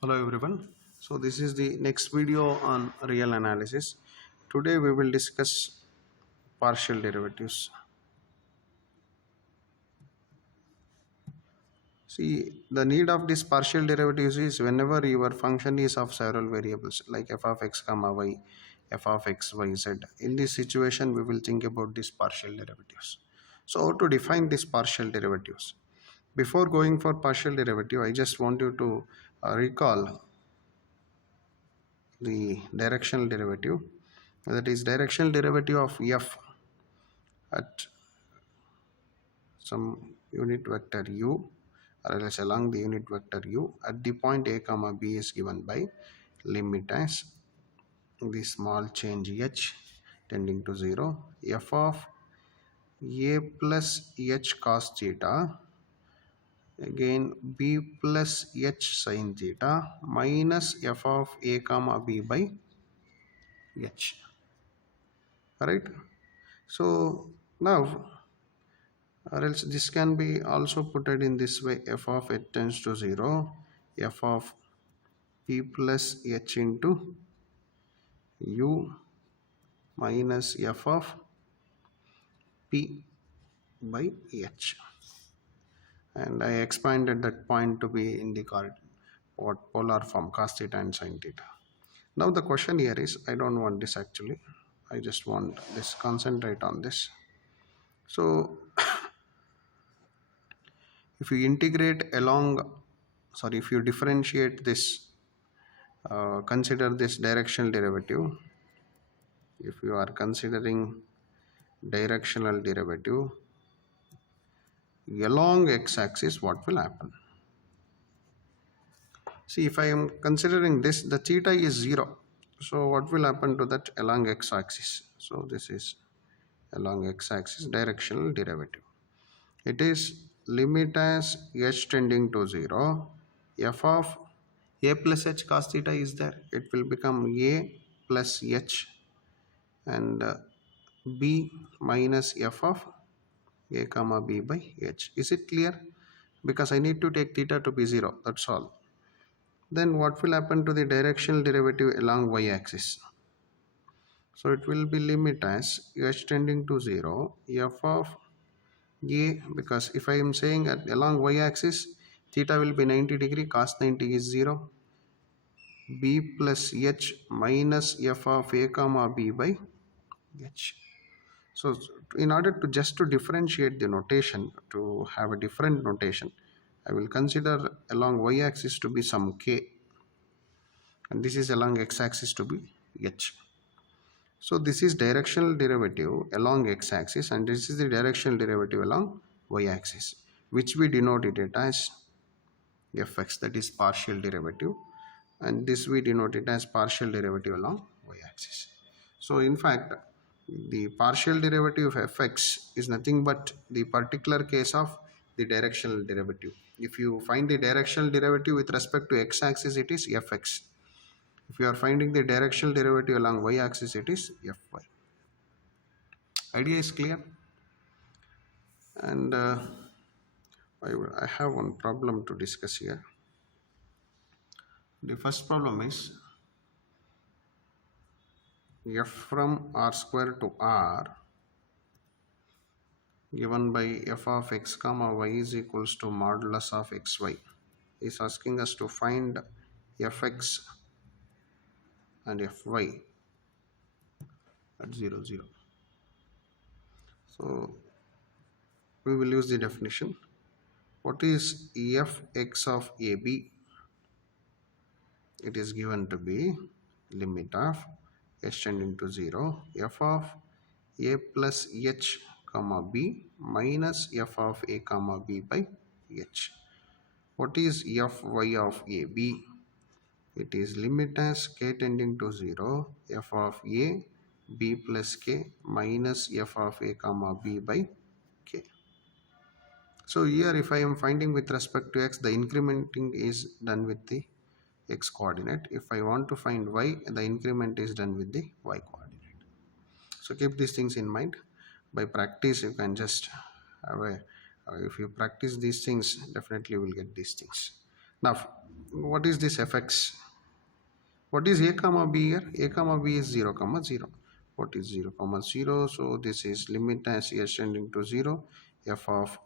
Hello everyone. So this is the next video on real analysis. Today we will discuss partial derivatives. See, the need of this partial derivatives is whenever your function is of several variables like f of x comma y, f of x, y, z. In this situation we will think about these partial derivatives. So how to define these partial derivatives? Before going for partial derivative, I just want you to recall the directional derivative, that is directional derivative of f at some unit vector u or else along the unit vector u at the point a comma b is given by limit as the small change h tending to 0 f of a plus h cos theta, again b plus h sin theta, minus f of a comma b by h. Right, so now, or else this can be also put it in this way: f of h tends to 0, f of p plus h into u minus f of p by h, and I expanded that point to be in the polar form cos theta and sin theta. Now the question here is, I don't want this actually, I just want this, concentrate on this. So if you integrate along, sorry, if you differentiate this, consider this directional derivative. If you are considering directional derivative along x-axis, what will happen? See, if I am considering this, the theta is 0. So what will happen to that along x-axis? So this is along x-axis directional derivative. It is limit as h tending to 0, f of a plus h cos theta is there. It will become a plus h and b minus f of a comma b by h. Is it clear? Because I need to take theta to be 0, that's all. Then what will happen to the directional derivative along y-axis? So it will be limit as h tending to 0, f of a, because if I am saying that along y-axis theta will be 90 degree, cos 90 is 0, b plus h minus f of a comma b by h. So in order to just to differentiate the notation, to have a different notation, I will consider along y-axis to be some k, and this is along x-axis to be h. So this is directional derivative along x-axis, and this is the directional derivative along y-axis, which we denoted it as fx, that is partial derivative, and this we denote it as partial derivative along y-axis. So in fact, the partial derivative of fx is nothing but the particular case of the directional derivative. If you find the directional derivative with respect to x-axis, it is fx. If you are finding the directional derivative along y-axis, it is fy. Idea is clear? And I have one problem to discuss here. The first problem is f from r square to r given by f of x comma y is equals to modulus of xy is asking us to find fx and fy at 0, 0. So we will use the definition. What is fx of ab? It is given to be limit of h tending to 0, f of a plus h comma b minus f of a comma b by h. What is fy of ab? It is limit as k tending to 0, f of a b plus k minus f of a comma b by k. So here if I am finding with respect to x, the incrementing is done with the x coordinate. If I want to find y, the increment is done with the y coordinate. So keep these things in mind. By practice, you can just have a, if you practice these things, definitely you will get these things. Now what is this fx? What is a comma b here? A comma b is 0 comma 0. What is 0 comma 0? So this is limit as h tending to 0. F of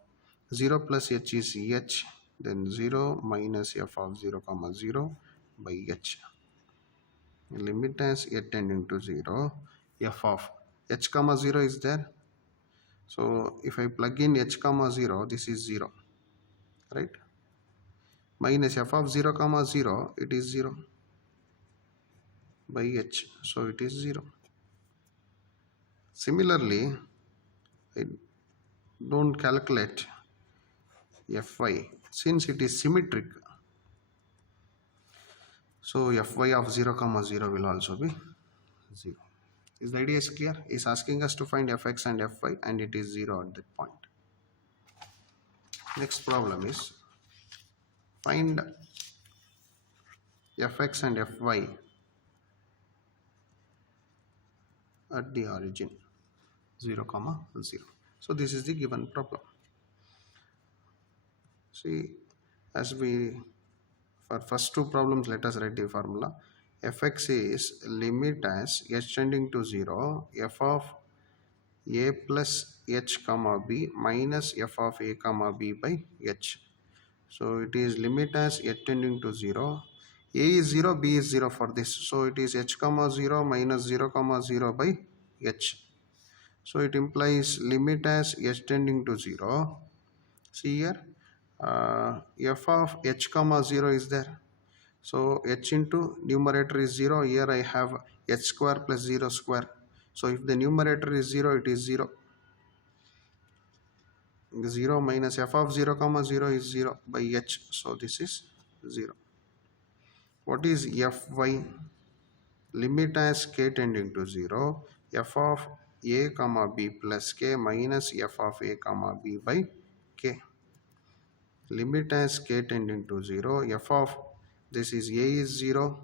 0 plus h is h. Then 0 minus f of 0 comma 0 by h. Limit as h tending to 0. F of h comma 0 is there. So if I plug in h comma 0, this is 0. Right? Minus f of 0 comma 0, it is 0 by h. So it is 0. Similarly, I don't calculate fy since it is symmetric. So fy of 0 comma 0 will also be 0. Is the idea is clear? Is asking us to find fx and fy and it is 0 at that point. Next problem is find fx and fy at the origin 0 comma 0. So this is the given problem. See, as we for first two problems, let us write the formula. Fx is limit as h tending to 0 f of a plus h comma b minus f of a comma b by h. So it is limit as h tending to 0. A is 0, b is 0 for this. So it is h comma 0 minus 0 comma 0 by h. So it implies limit as h tending to 0. See here, f of h comma 0 is there. So h into numerator is 0. Here I have h square plus 0 square. So if the numerator is 0, it is 0. 0 minus f of 0 comma 0 is 0 by h. So this is 0. What is fy? Limit as k tending to 0. F of a comma b plus k minus f of a comma b by k. Limit as k tending to 0. F of this is a is 0,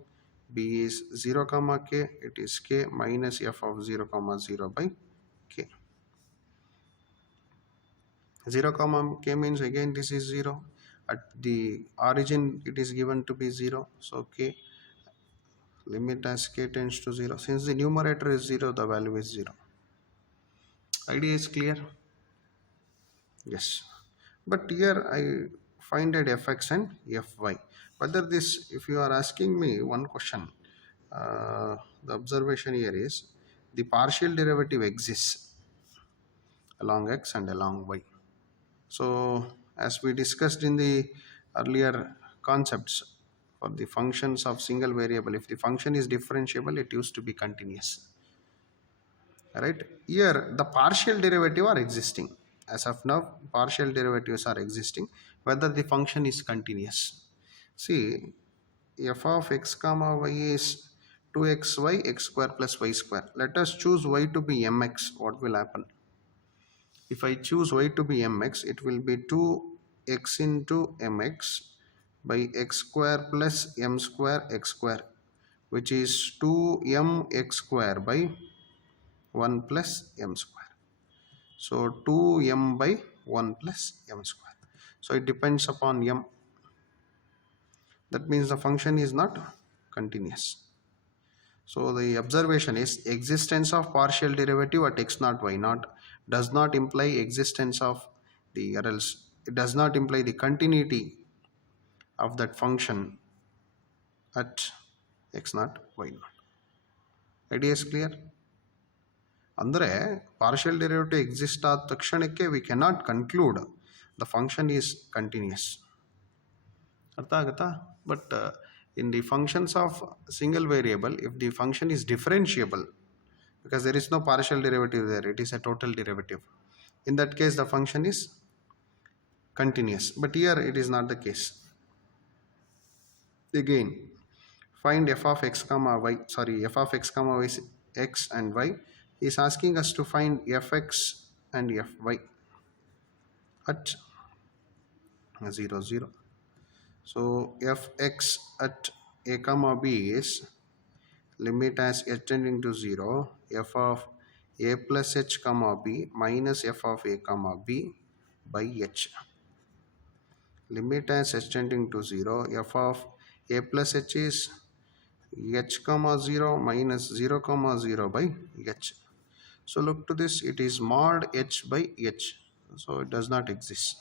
b is 0 comma k, it is k minus f of 0 comma 0 by k. 0 comma k means again this is 0. At the origin it is given to be 0. So k, limit as k tends to 0. Since the numerator is 0, the value is 0. Idea is clear? Yes. But here I find that fx and fy. Whether this, if you are asking me one question, the observation here is the partial derivative exists along x and along y. So as we discussed in the earlier concepts for the functions of single variable, if the function is differentiable, it used to be continuous. Right? Here the partial derivative are existing. As of now, partial derivatives are existing, whether the function is continuous. See, f of x comma y is 2xy x square plus y square. Let us choose y to be mx. What will happen? If I choose y to be mx, it will be 2x into mx by x square plus m square x square, which is 2mx square by 1 plus m square. So 2m by 1 plus m square. So it depends upon m. That means the function is not continuous. So the observation is existence of partial derivative at x naught y naught does not imply existence of the, or else it does not imply the continuity of that function at x naught y naught. Idea is clear? ಅಂದರೆ partial derivative exist ಆದ ತಕ್ಷಣಕ್ಕೆ we cannot conclude the function is continuous. ಅರ್ಥ ಆಗುತ್ತಾ? But in the functions of single variable, if the function is differentiable, because there is no partial derivative there, it is a total derivative. In that case, the function is continuous. But here it is not the case. Again, find f of x comma y, f of x comma y, x and y is asking us to find fx and fy at 0, 0. So fx at a comma b is limit as h tending to 0, f of a plus h comma b minus f of a comma b by h. Limit as h tending to 0, f of A plus h is h comma 0 minus 0 comma 0 by h. So look to this, it is mod h by h, so it does not exist.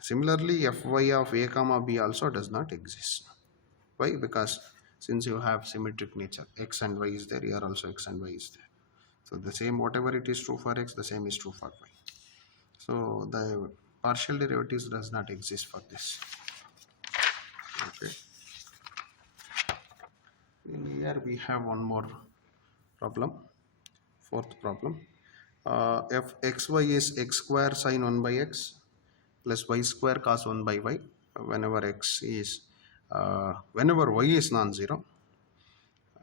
Similarly, fy of a comma b also does not exist. Why? Because since you have symmetric nature, x and y is there, here also x and y is there. So the same, whatever it is true for x, the same is true for y. So the partial derivatives does not exist for this. Okay. In here we have one more problem, fourth problem. If xy is x square sine 1 by x plus y square cos 1 by y, whenever x is whenever y is non-zero.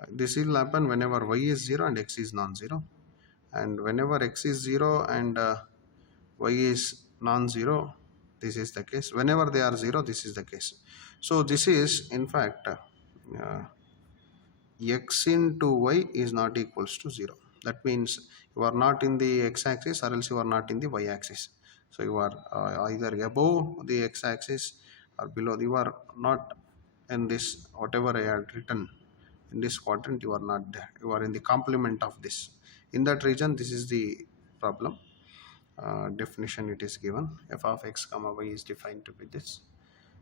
This will happen whenever y is 0 and x is non-zero, and whenever x is 0 and y is non-zero, this is the case. Whenever they are 0, this is the case. So this is in fact x into y is not equals to 0. That means you are not in the x-axis or else you are not in the y-axis. So you are either above the x-axis or below. You are not in this, whatever I had written in this quadrant, you are not there. You are in the complement of this. In that region, this is the problem. Definition it is given. F of x comma y is defined to be this.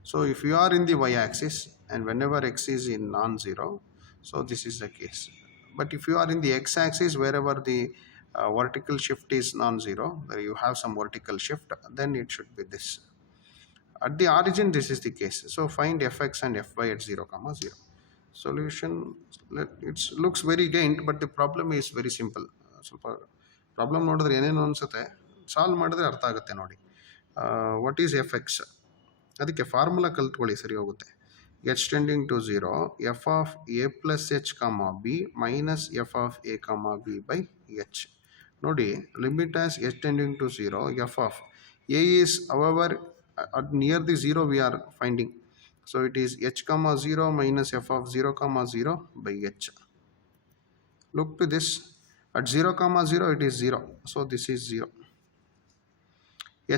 So if you are in the y-axis and whenever x is in non-zero, so this is the case. But if you are in the x-axis, wherever the vertical shift is non-zero, where you have some vertical shift, then it should be this. At the origin, this is the case. So find fx and fy at 0 comma 0. Solution, it looks very gained, but the problem is very simple. ಸ್ವಲ್ಪ problem ನೋಡಿದ್ರೆ ಏನೇನು ಅನ್ಸುತ್ತೆ, solve ಮಾಡಿದ್ರೆ ಅರ್ಥ ಆಗುತ್ತೆ ನೋಡಿ. What is f x, ಅದಕ್ಕೆ formula ಕಲ್ತ್ಕೊಳ್ಳಿ, ಸರಿ ಹೋಗುತ್ತೆ. H tending to 0, f of a plus h comma b minus f of a comma b by h. ನೋಡಿ, limit as h tending to 0, f of a is our near the 0 we are finding. So it is h comma 0 minus f of 0 comma 0 by h. Look to this, at 0 comma 0 it is 0, so this is 0.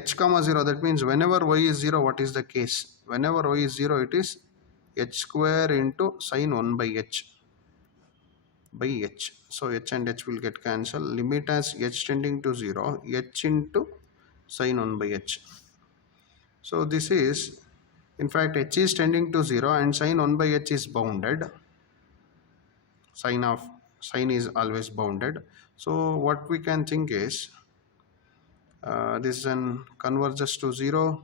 H comma 0, that means whenever y is 0, what is the case? Whenever y is 0, it is h square into sine 1 by h by h. So h and h will get cancelled. Limit as h tending to 0, h into sine 1 by h. So this is, in fact, h is tending to 0 and sine 1 by h is bounded. Sine is always bounded. So what we can think is, this one converges to 0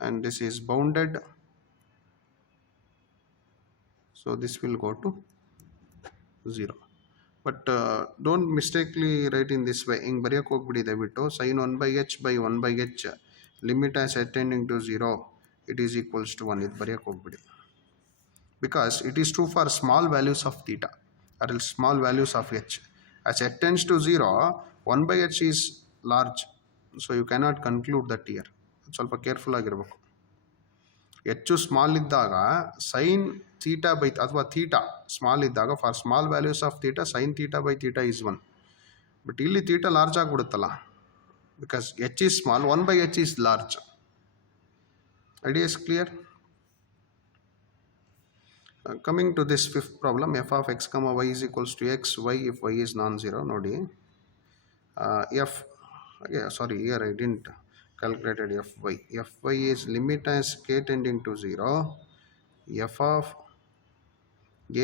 and this is bounded. So this will go to 0. But don't mistakenly write in this way. In ಬರೆಯಕ್ಕೆ ಹೋಗ್ಬಿಡಿ ದಯವಿಟ್ಟು. Sine 1 by h by 1 by h, limit as h tending to 0, it is equals to 1. ಇದು ಬರೆಯಕ್ಕೆ ಹೋಗ್ಬಿಡಿ. Because it is true for small values of theta or else small values of h. As h tends to 0, 1 by h is large. So you cannot conclude that here. ಸ್ವಲ್ಪ careful ಆಗಿರಬೇಕು. ಹೆಚ್ಚು small ಇದ್ದಾಗ sine theta by ಅಥವಾ theta small ಇದ್ದಾಗ, for small values of theta sine theta by theta is 1. But ಇಲ್ಲಿ theta large ಆಗಿಬಿಡುತ್ತಲ್ಲ, because h is small, 1 by h is large. Idea is clear? Coming to this fifth problem, f of x comma y is equals to x, y if y is non-zero. Nodi, here I didn't calculated fy. Fy is limit as k tending to 0, f of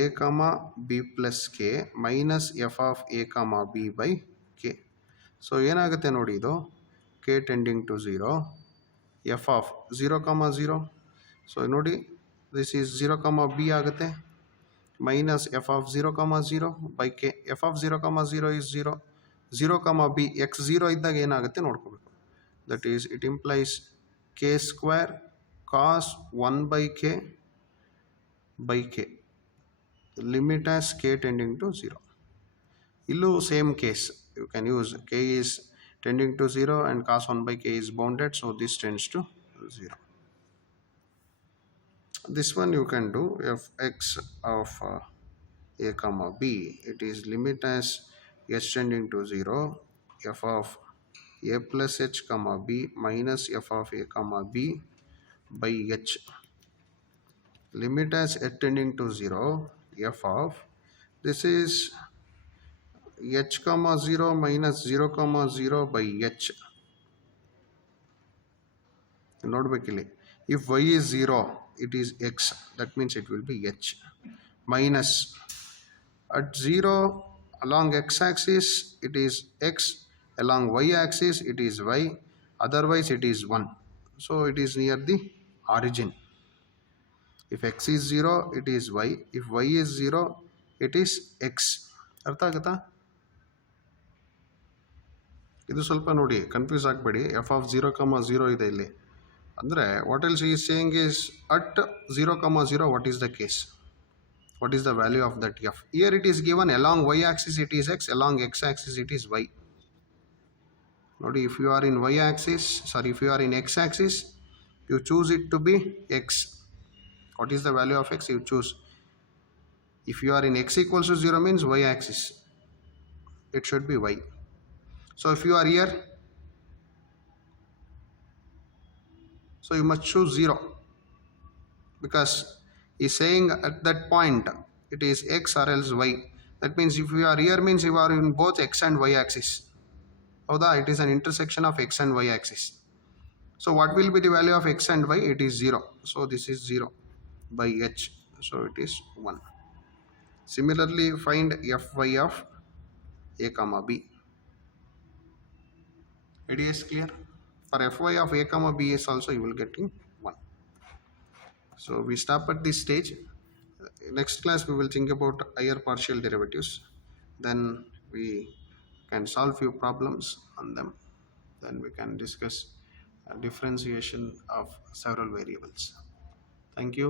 a comma b plus k minus f of a comma b by k. So ಏನಾಗುತ್ತೆ ನೋಡಿ, ಇದು k tending to 0, f of 0 comma 0. So ನೋಡಿ, this is 0 comma b ಆಗುತ್ತೆ, minus f of 0 comma 0 by k. f of 0 comma 0 is 0, 0 comma b, x 0 ಇದ್ದಾಗ ಏನಾಗುತ್ತೆ ನೋಡ್ಕೋಬೇಕು. That is, it implies k square cos 1 by k by k, limit as k tending to 0. Illu same case, you can use k is tending to 0 and cos 1 by k is bounded, so this tends to 0. This one you can do, fx of a comma b, it is limit as h tending to 0, f of a plus h comma b minus f of a comma b by h. limit as h tending to 0, f of this is h comma 0 minus 0 comma 0 by h. ನೋಡ್ಬೇಕಿಲ್ಲಿ if y is 0 it is x, that means it will be h, minus at 0 along x axis it is x, along y axis it is y, otherwise it is 1. So it is near the origin. If x is 0 it is y, if y is 0 it is x. ಅರ್ಥ ಆಗುತ್ತಾ? ಇದು ಸ್ವಲ್ಪ ನೋಡಿ, confuse ಆಗಬೇಡಿ. F of 0 ಕಮ 0 ಇದೆ ಇಲ್ಲಿ ಅಂದರೆ what else is saying is at 0 ಕಮ 0 what is the case, what is the value of that f. Here it is given along y axis it is x, along x axis it is y. Nodi, if you are in y axis, sorry, if you are in x axis, you choose it to be x. What is the value of x? You choose. If you are in x equals to 0 means y axis, it should be y. So if you are here, so you must choose 0, because is saying at that point it is x or else y. That means if you are here means you are in both x and y axis. Howda, it is an intersection of x and y axis. So what will be the value of x and y? It is 0. So this is 0 by h. So it is 1. Similarly, find fy of a comma b. It is clear? For fy of a comma b is also you will get in 1. So we stop at this stage. Next class we will think about higher partial derivatives. Then we can solve few problems on them. Then we can discuss differentiation of several variables. Thank you.